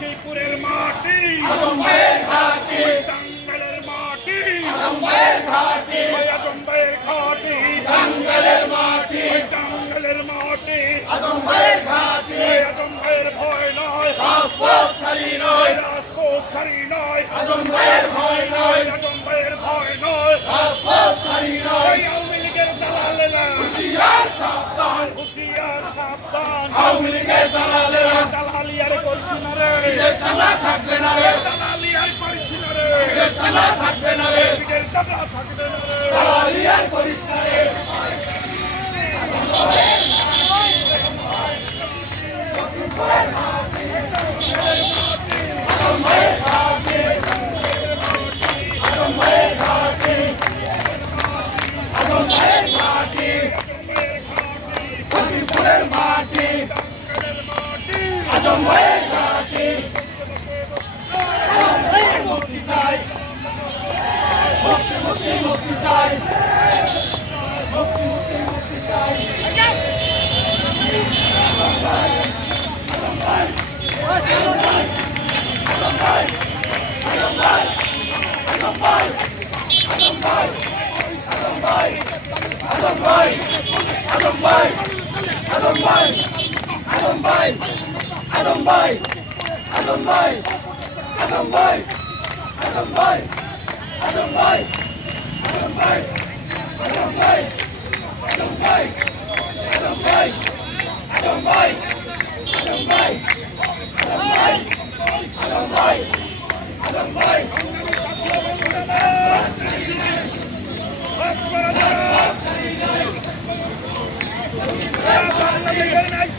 টাঙ্গালের মাটি। চামড়া থাকবে না এইখানে বলছেন না Adam Bay! Adam Bay! Adam Bay! Adam Bay!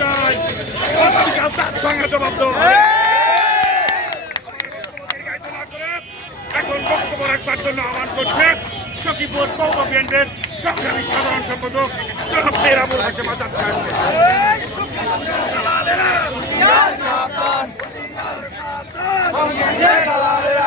চাই এখন রাখবার জন্য আহ্বান করছে সখীপুর পৌর বিএনপির সংগ্রামী সাধারণ সম্পাদক জনাব মেহরাবুল হাসেম আজাদ